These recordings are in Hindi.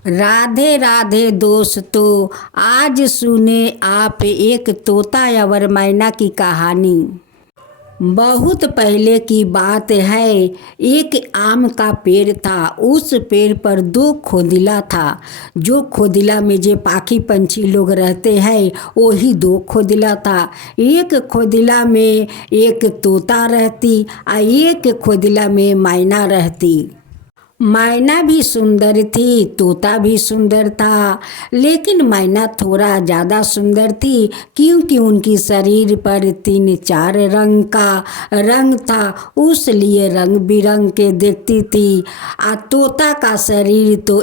राधे राधे दोस्तों, आज सुने आप एक तोता और मैना की कहानी। बहुत पहले की बात है। एक आम का पेड़ था। उस पेड़ पर दो खोदिला था। जो खोदिला में जे पाखी पंछी लोग रहते हैं वही दो खोदिला था। एक खोदिला में एक तोता रहती और एक खोदिला में मैना रहती। मैना भी सुंदर थी, तोता भी सुंदर था, लेकिन मैना थोड़ा ज़्यादा सुंदर थी क्योंकि उनकी शरीर पर 3-4 रंग का रंग था, उसलिए रंग बिरंग के देखती थी। तोता का शरीर तो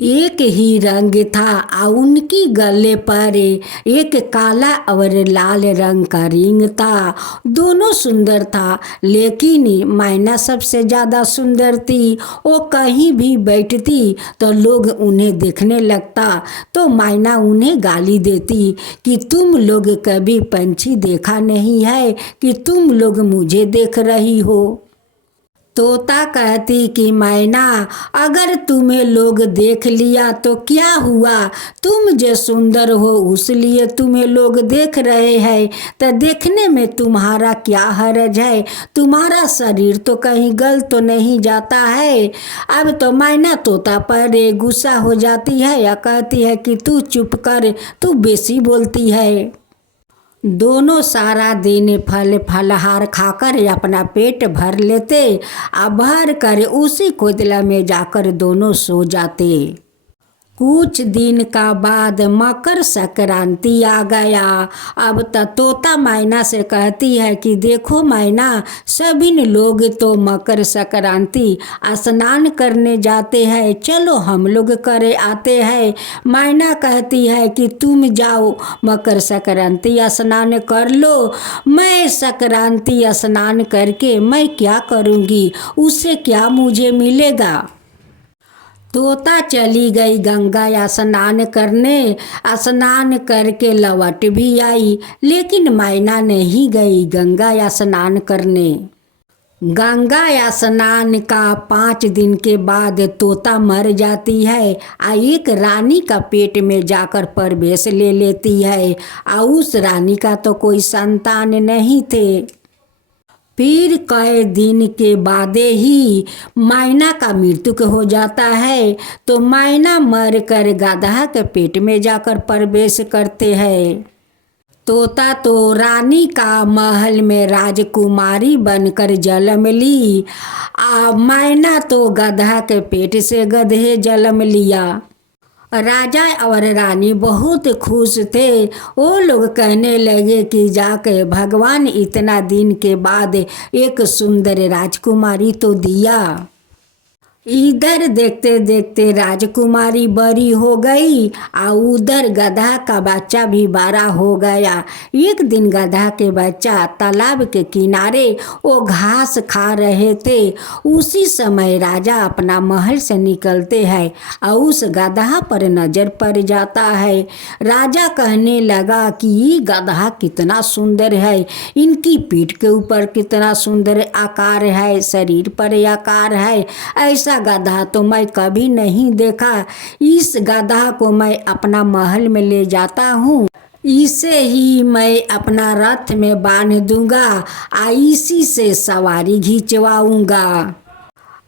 एक ही रंग था और उनकी गले पर एक काला और लाल रंग का रिंग था। दोनों सुंदर था, लेकिन मैना सबसे ज़्यादा सुंदर थी। वो कहीं भी बैठती तो लोग उन्हें देखने लगता तो मैना उन्हें गाली देती कि तुम लोग कभी पंछी देखा नहीं है कि तुम लोग मुझे देख रही हो। तोता कहती कि मैना, अगर तुम्हें लोग देख लिया तो क्या हुआ, तुम जो सुंदर हो उसलिए तुम्हें लोग देख रहे हैं, तो देखने में तुम्हारा क्या हर्ज है, तुम्हारा शरीर तो कहीं गल तो नहीं जाता है। अब तो मैना तोता पर गुस्सा हो जाती है या कहती है कि तू चुप कर, तू बेसी बोलती है। दोनों सारा दिन फल फलहार खाकर अपना पेट भर लेते और भर कर उसी कोयला में जाकर दोनों सो जाते। कुछ दिन का बाद मकर संक्रांति आ गया। अब तोता मैना से कहती है कि देखो मैना, सभी लोग तो मकर संक्रांति स्नान करने जाते हैं, चलो हम लोग करे आते हैं। मैना कहती है कि तुम जाओ मकर संक्रांति स्नान कर लो, मैं संक्रांति स्नान करके मैं क्या करूँगी, उससे क्या मुझे मिलेगा। तोता चली गई गंगा स्नान करने। स्नान करके लौट भी आई, लेकिन मैना नहीं गई गंगा स्नान करने। गंगा स्नान का 5 दिन के बाद तोता मर जाती है और एक रानी का पेट में जाकर प्रवेश ले लेती है और उस रानी का तो कोई संतान नहीं थे। फिर कई दिन के बाद ही मैना का मृत्यु हो जाता है, तो मैना मर कर गधा के पेट में जाकर प्रवेश करते हैं। तोता तो रानी का महल में राजकुमारी बनकर जन्म ली। मैना तो गधा के पेट से गधे जन्म लिया। राजा और रानी बहुत खुश थे। वो लोग कहने लगे कि जाके भगवान इतना दिन के बाद एक सुंदर राजकुमारी तो दिया। इधर देखते देखते राजकुमारी बड़ी हो गई और उधर गधा का बच्चा भी बड़ा हो गया। एक दिन गधा के बच्चा तालाब के किनारे वो घास खा रहे थे। उसी समय राजा अपना महल से निकलते हैं और उस गधा पर नजर पड़ जाता है। राजा कहने लगा कि ये गधा कितना सुंदर है, इनकी पीठ के ऊपर कितना सुंदर आकार है, शरीर पर आकार है, ऐसा गधा तो मैं कभी नहीं देखा। इस गधा को मैं अपना महल में ले जाता हूँ, इसे ही मैं अपना रथ में बांध दूंगा और इसी से सवारी खिंचवाऊंगा।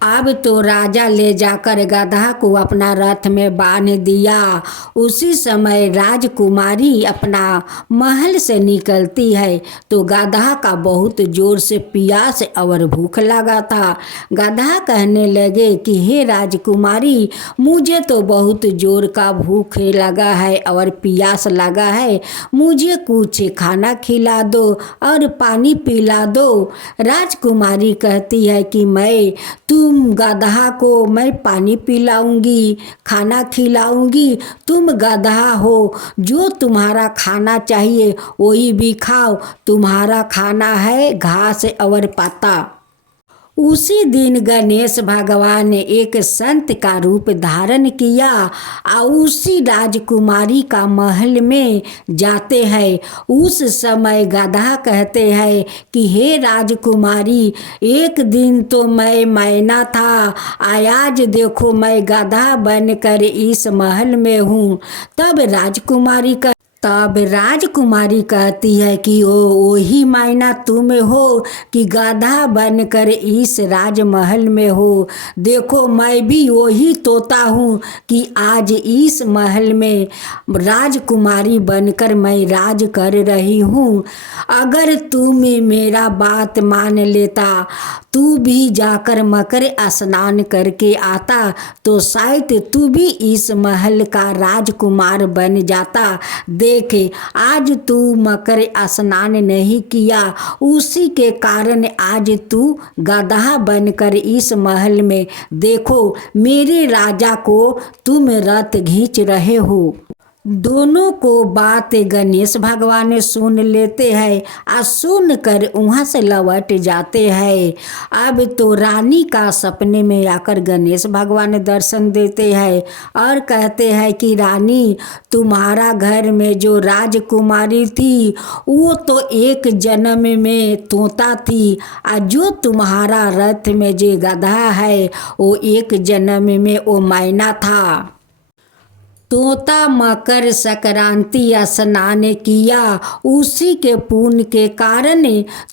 अब तो राजा ले जाकर गधा को अपना रथ में बांध दिया। उसी समय राजकुमारी अपना महल से निकलती है तो गधा का बहुत जोर से प्यास और भूख लगा था। गधा कहने लगे कि हे राजकुमारी, मुझे तो बहुत जोर का भूख लगा है और प्यास लगा है, मुझे कुछ खाना खिला दो और पानी पिला दो। राजकुमारी कहती है कि मैं तुम गधा को मैं पानी पिलाऊंगी, खाना खिलाऊंगी, तुम गधा हो, जो तुम्हारा खाना चाहिए वही भी खाओ, तुम्हारा खाना है घास और पत्ता। उसी दिन गणेश भगवान ने एक संत का रूप धारण किया और उसी राजकुमारी का महल में जाते हैं। उस समय गधा कहते हैं कि हे राजकुमारी, एक दिन तो मैं मैना था, आज देखो मैं गधा बनकर इस महल में हूँ। तब राजकुमारी कहती है कि ओ वही मैना तुम हो कि गधा बनकर इस राजमहल में हो। देखो मैं भी वही तोता हूँ कि आज इस महल में राजकुमारी बनकर मैं राज कर रही हूँ। अगर तुम मेरा बात मान लेता, तू भी जाकर मकर स्नान करके आता तो शायद तू भी इस महल का राजकुमार बन जाता। देखे, आज तू मकर स्नान नहीं किया, उसी के कारण आज तू गधा बनकर इस महल में देखो मेरे राजा को तुम रथ खींच रहे हो। दोनों को बात गणेश भगवान सुन लेते हैं और सुन कर वहाँ से लौट जाते हैं। अब तो रानी का सपने में आकर गणेश भगवान दर्शन देते हैं और कहते हैं कि रानी, तुम्हारा घर में जो राजकुमारी थी वो तो एक जन्म में तोता थी, और जो तुम्हारा रथ में जो गधा है वो एक जन्म में वो मैना था। तोता मकर संक्रांति स्नान किया, उसी के पुण्य के कारण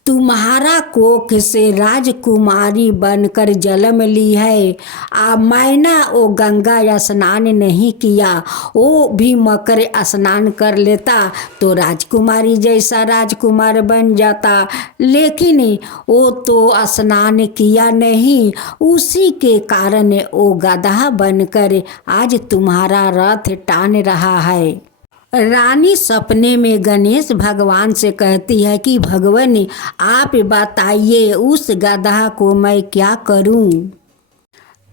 तुम्हारा कोख से राजकुमारी बनकर जन्म ली है। आ मैना वो गंगा स्नान नहीं किया, वो भी मकर स्नान कर लेता तो राजकुमारी जैसा राजकुमार बन जाता, लेकिन वो तो स्नान किया नहीं, उसी के कारण वो गधा बनकर आज तुम्हारा रथ टान रहा है। रानी सपने में गणेश भगवान से कहती है कि भगवान, आप बताइए उस गधा को मैं क्या करूं।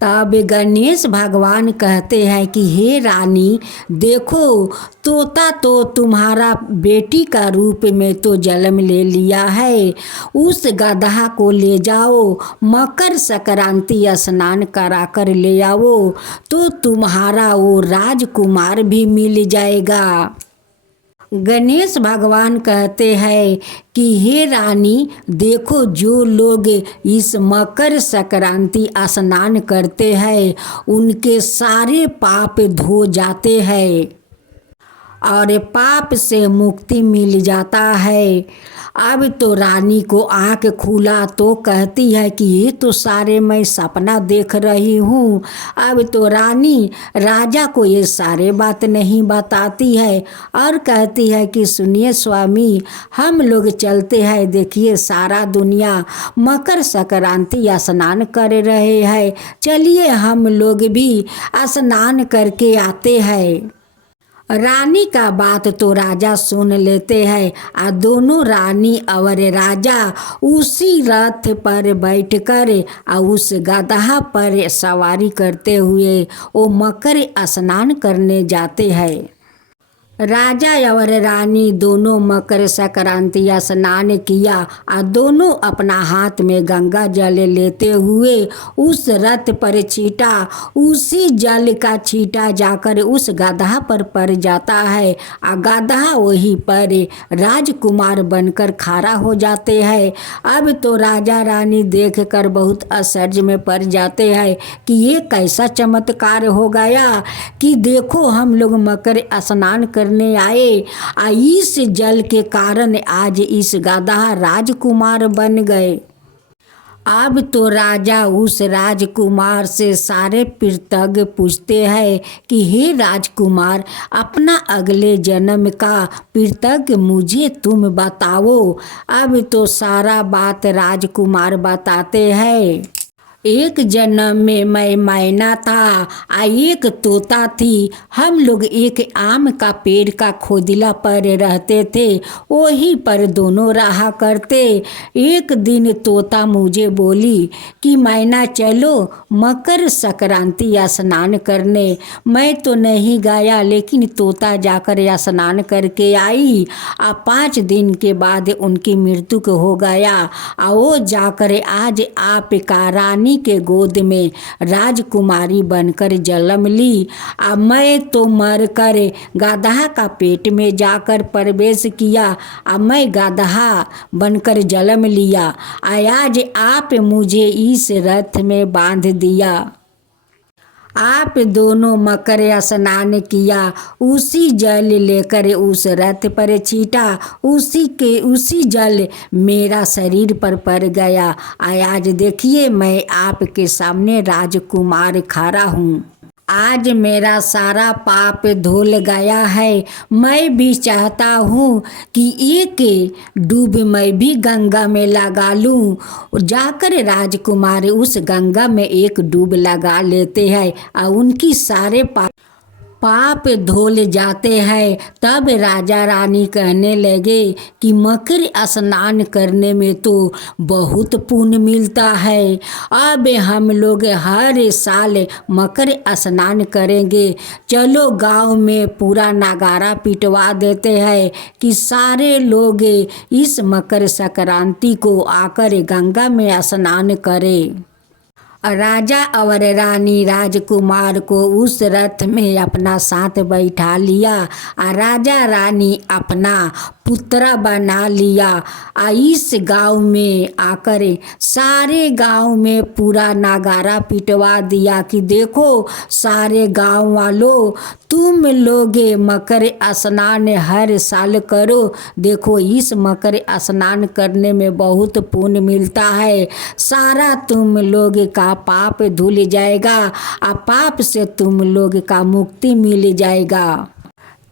तब गणेश भगवान कहते हैं कि हे रानी, देखो तोता तो तुम्हारा बेटी का रूप में तो जन्म ले लिया है, उस गधा को ले जाओ, मकर संक्रांति स्नान करा कर ले आओ तो तुम्हारा वो राजकुमार भी मिल जाएगा। गणेश भगवान कहते हैं कि हे रानी, देखो जो लोग इस मकर संक्रांति स्नान करते हैं उनके सारे पाप धो जाते हैं और पाप से मुक्ति मिल जाता है। अब तो रानी को आँख खुला तो कहती है कि ये तो सारे मैं सपना देख रही हूँ। अब तो रानी राजा को ये सारे बात नहीं बताती है और कहती है कि सुनिए स्वामी, हम लोग चलते हैं, देखिए सारा दुनिया मकर संक्रांति स्नान कर रहे हैं, चलिए हम लोग भी स्नान करके आते हैं। रानी का बात तो राजा सुन लेते हैं और दोनों रानी और राजा उसी रथ पर बैठकर और उस गधा पर सवारी करते हुए वो मकर स्नान करने जाते हैं। राजा और रानी दोनों मकर संक्रांति स्नान किया और दोनों अपना हाथ में गंगा जल लेते हुए उस रथ पर छीटा, उसी जल का छीटा जाकर उस गधा पर पड़ जाता है और गधा वहीं पर राजकुमार बनकर खड़ा हो जाते हैं। अब तो राजा रानी देखकर बहुत आश्चर्य में पड़ जाते हैं कि ये कैसा चमत्कार हो गया कि देखो हम लोग मकर स्नान करने आए, इस जल के कारण आज इस गधा राजकुमार बन गए। अब तो राजा उस राजकुमार से सारे कृतज्ञ पूछते हैं कि हे राजकुमार, अपना अगले जन्म का कृतज्ञ मुझे तुम बताओ। अब तो सारा बात राजकुमार बताते हैं। एक जन्म में मैं मैना था एक तोता थी। हम लोग एक आम का पेड़ का खोदला पर रहते थे, वहीं पर दोनों रहा करते। एक दिन तोता मुझे बोली कि मैना चलो मकर संक्रांति स्नान करने। मैं तो नहीं गया, लेकिन तोता जाकर स्नान करके आई। 5 दिन के बाद उनकी मृत्यु हो गया। वो जाकर आज आपका रानी के गोद में राजकुमारी बनकर जन्म ली। मैं तो मर कर गधा का पेट में जाकर प्रवेश किया। मैं गधा बनकर जन्म लिया। आज आप मुझे इस रथ में बांध दिया। आप दोनों मकर स्नान किया, उसी जल लेकर उस रथ पर छीटा, उसी जल मेरा शरीर पर पड़ गया। आज देखिए मैं आपके सामने राजकुमार खड़ा हूँ। आज मेरा सारा पाप धुल गया है। मैं भी चाहता हूँ कि एक डूब मैं भी गंगा में लगा लूँ। जाकर राजकुमार उस गंगा में एक डूब लगा लेते हैं और उनकी सारे पाप धुल जाते हैं। तब राजा रानी कहने लगे कि मकर स्नान करने में तो बहुत पुण्य मिलता है। अब हम लोग हर साल मकर स्नान करेंगे। चलो गांव में पूरा नगारा पिटवा देते हैं कि सारे लोग इस मकर संक्रांति को आकर गंगा में स्नान करें। राजा और रानी राजकुमार को उस रथ में अपना साथ बैठा लिया और राजा रानी अपना पुत्र बना लिया। इस गांव में आकर सारे गांव में पूरा नगारा पिटवा दिया कि देखो सारे गांव वालों, तुम लोग मकर स्नान हर साल करो। देखो इस मकर स्नान करने में बहुत पुण्य मिलता है। सारा तुम लोग का पाप धुल जाएगा और पाप से तुम लोग का मुक्ति मिल जाएगा।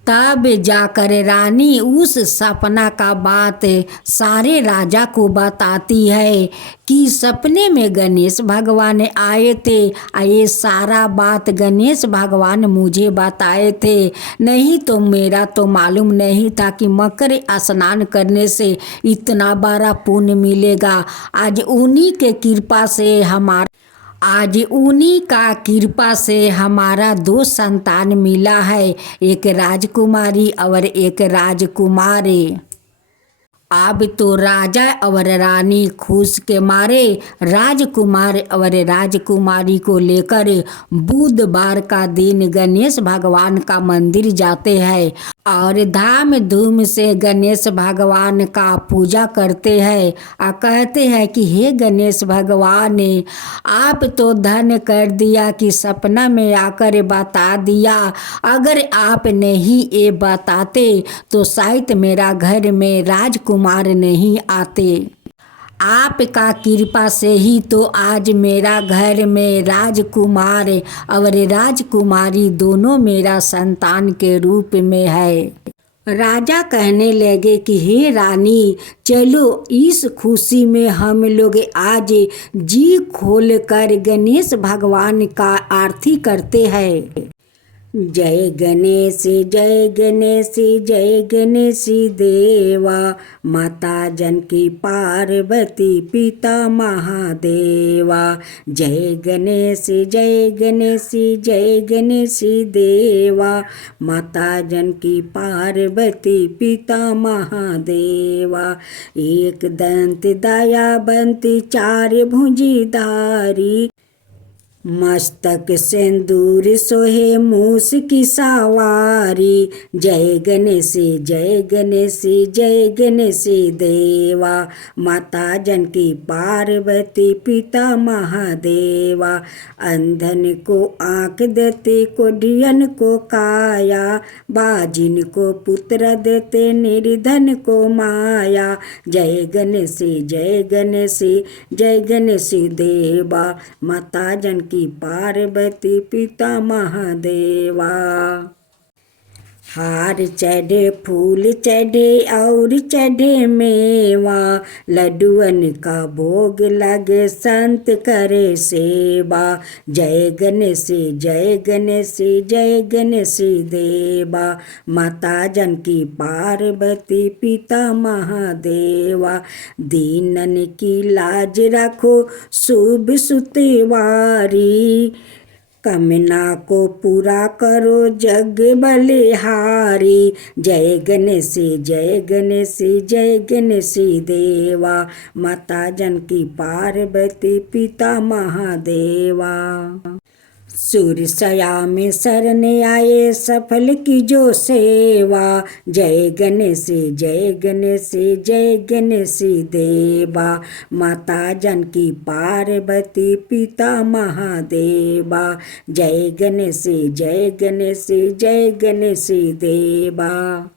तब जाकर रानी उस सपना का बात सारे राजा को बताती है कि सपने में गणेश भगवान आए थे। ये सारा बात गणेश भगवान मुझे बताए थे, नहीं तो मेरा तो मालूम नहीं था कि मकर स्नान करने से इतना बड़ा पुण्य मिलेगा। आज उन्हीं के कृपा से हमारा 2 संतान मिला है, एक राजकुमारी और एक राजकुमार। अब तो राजा और रानी खुश के मारे राजकुमार और राजकुमारी को लेकर बुधवार का दिन गणेश भगवान का मंदिर जाते हैं और धाम धूम से गणेश भगवान का पूजा करते हैं और कहते हैं कि हे गणेश भगवान, आप तो धन कर दिया कि सपना में आकर बता दिया। अगर आप नहीं ये बताते तो शायद मेरा घर में राजकुमार नहीं आते। आपका कृपा से ही तो आज मेरा घर में राजकुमार और राजकुमारी दोनों मेरा संतान के रूप में है। राजा कहने लगे कि हे रानी, चलो इस खुशी में हम लोग आज जी खोल कर गणेश भगवान का आरती करते हैं। जय गणेश जय गणेश जय गणेश देवा, माता जानकी पार्वती पिता महादेवा। जय गणेश जय गणेश जय गणेश देवा, माता जानकी पार्वती पिता महादेवा। एक दंत दयावंती 4 भुजधारी, मस्तक सिंदूर सोहे मूस की सवारी। जय गणेश जय गणेश जय गणेश देवा, माता जानकी पार्वती पिता महादेवा। अंधन को आँख देते, कोढ़ियन को काया, बाजिन को पुत्र देते, निर्धन को माया। जय गणेश जय गणेश जय गणेश देवा, माता जानकी पार्वती पिता महादेवा। हार चढ़े फूल चढ़े और चढ़े मेवा, लड्डुअन का भोग लगे संत करे सेवा। जय गणेश जय गणेश जय गणेश देवा, माता जानकी पार्वती पिता महादेवा। दीनन की लाज रखो शुभ सुतेवारी, कामना को पूरा करो जग बलिहारी। जय गणेश जय गणेश जय गणेश देवा, माता जानकी पार्वती पिता महादेवा। सूर्यसया में शरण आए सफल की जो सेवा, जय गणेश जय गणेश जय गणेश देवा, माता जानकी पार्वती पिता महादेवा। जय गणेश जय गणेश जय गणेश देवा।